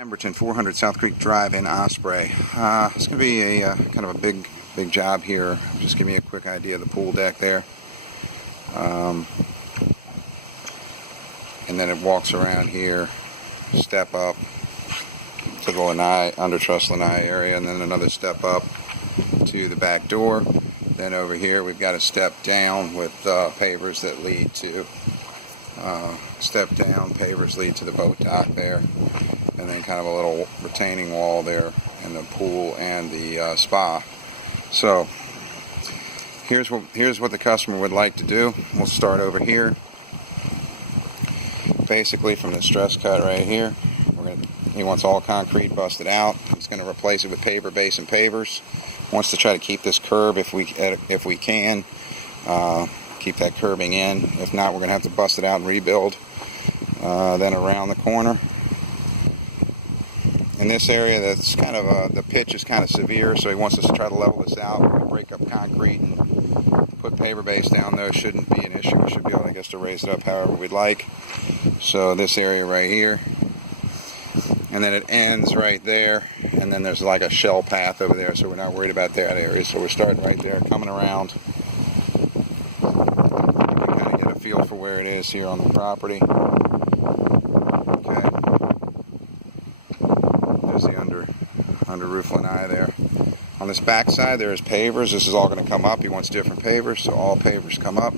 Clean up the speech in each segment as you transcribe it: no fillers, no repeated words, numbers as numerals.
Emberton, 400 South Creek Drive in Osprey. It's going to be a kind of a big job here. Just give me a quick idea of the pool deck there. And then it walks around here, step up to the lanai, under truss lanai area, and then another step up to the back door. Then over here we've got a step down with pavers that lead to pavers lead to the boat dock there. And then kind of a little retaining wall there in the pool and the spa. So here's what the customer would like to do. We'll start over here. Basically from the stress cut right here, he wants all concrete busted out. He's going to replace it with paver base and pavers. Wants to try to keep this curb if we can. Keep that curbing in. If not, we're going to have to bust it out and rebuild. Then around the corner. In this area, that's kind of the pitch is kind of severe, so he wants us to try to level this out. We're going to break up concrete and put paver base down there. Shouldn't be an issue. We should be able, I guess, to raise it up however we'd like. So this area right here, and then it ends right there, and then there's like a shell path over there, so we're not worried about that area. So we're starting right there, coming around. You can kind of get a feel for where it is here on the property. Under roof lanai there. On this back side there is pavers. This is all going to come up. He wants different pavers, so all pavers come up.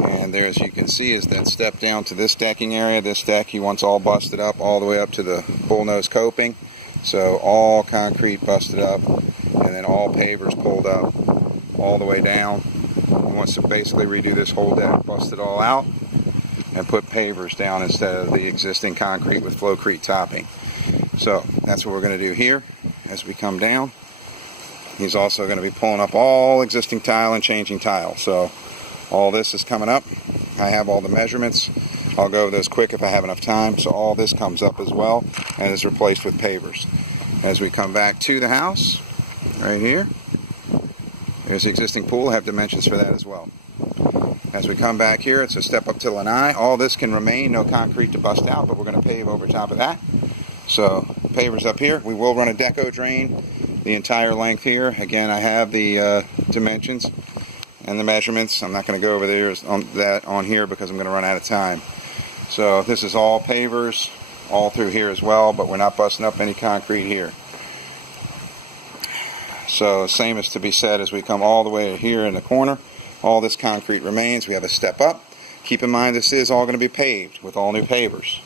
And there, as you can see, is that step down to this decking area. This deck he wants all busted up all the way up to the bullnose coping. So all concrete busted up, and then all pavers pulled up all the way down. He wants to basically redo this whole deck, bust it all out, and put pavers down instead of the existing concrete with flowcrete topping. So that's what we're going to do here as we come down. He's also going to be pulling up all existing tile and changing tile. So all this is coming up. I have all the measurements. I'll go over those quick if I have enough time. So all this comes up as well and is replaced with pavers. As we come back to the house, right here, there's the existing pool. I have dimensions for that as well. As we come back here, it's a step up to lanai. All this can remain, no concrete to bust out, but we're going to pave over top of that. So pavers up here. We will run a deco drain the entire length here. Again, I have the dimensions and the measurements. I'm not going to go over there on here because I'm going to run out of time. So this is all pavers all through here as well, but we're not busting up any concrete here. So same is to be said as we come all the way here in the corner. All this concrete remains. We have a step up. Keep in mind this is all going to be paved with all new pavers.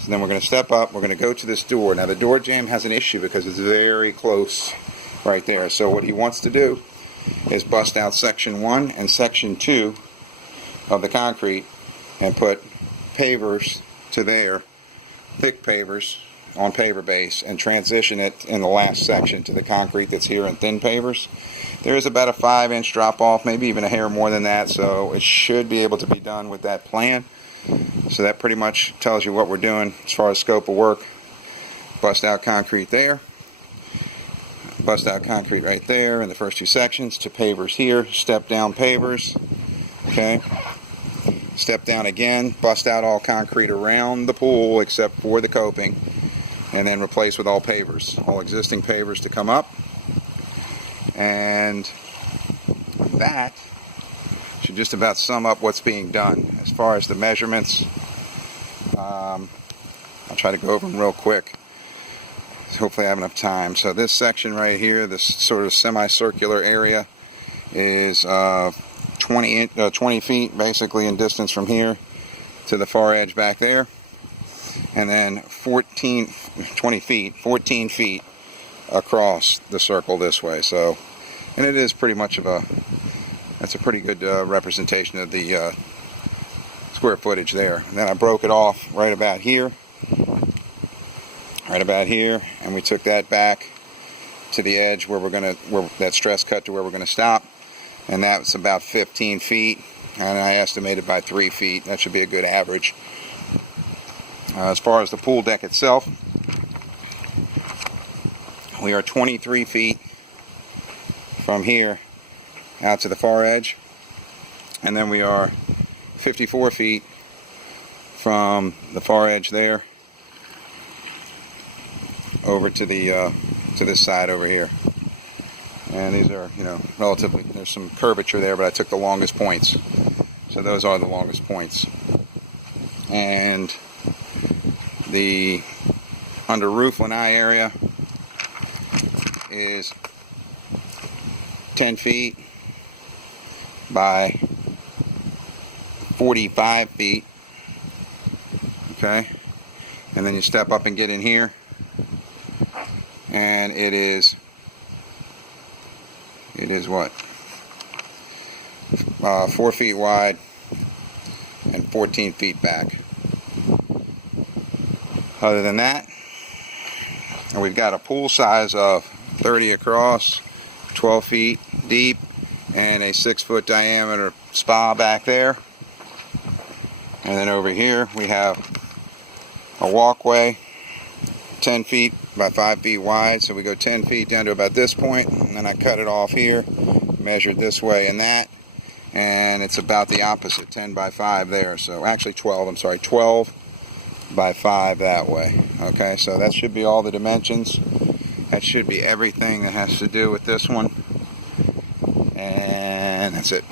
So then we're going to step up, we're going to go to this door. Now the door jamb has an issue because it's very close right there. So what he wants to do is bust out section 1 and section 2 of the concrete and put pavers to there, thick pavers on paver base, and transition it in the last section to the concrete that's here in thin pavers. There is about a 5-inch drop off, maybe even a hair more than that, so it should be able to be done with that plan. So that pretty much tells you what we're doing as far as scope of work. Bust out concrete there. Bust out concrete right there in the first 2 sections to pavers here. Step down pavers. Okay. Step down again. Bust out all concrete around the pool except for the coping. And then replace with all pavers. All existing pavers to come up. And that should just about sum up what's being done. As far as the measurements, I'll try to go over them real quick. Hopefully I have enough time. So this section right here, this sort of semicircular area, is 20 feet basically in distance from here to the far edge back there. And then 14 feet across the circle this way. So, and it is pretty much of that's a pretty good representation of the square footage there. And then I broke it off right about here, and we took that back to the edge where that stress cut to where we're gonna stop, and that's about 15 feet, and I estimated by 3 feet. That should be a good average. As far as the pool deck itself, we are 23 feet from here out to the far edge, and then we are 54 feet from the far edge there over to the to this side over here. And these are, you know, relatively, there's some curvature there, but I took the longest points. So those are the longest points. And the under roof lanai area is 10 feet by 45 feet. Okay, and then you step up and get in here, and it is what? 4 feet wide and 14 feet back. Other than that, we've got a pool size of 30 across, 12 feet deep, and a 6-foot diameter spa back there. And then over here we have a walkway 10 feet by 5 feet wide, so we go 10 feet down to about this point, and then I cut it off here, measured this way and that, and it's about the opposite, 10 by 5 there. So actually 12, I'm sorry, 12 by 5 that way. Okay, so that should be all the dimensions. That should be everything that has to do with this one, and that's it.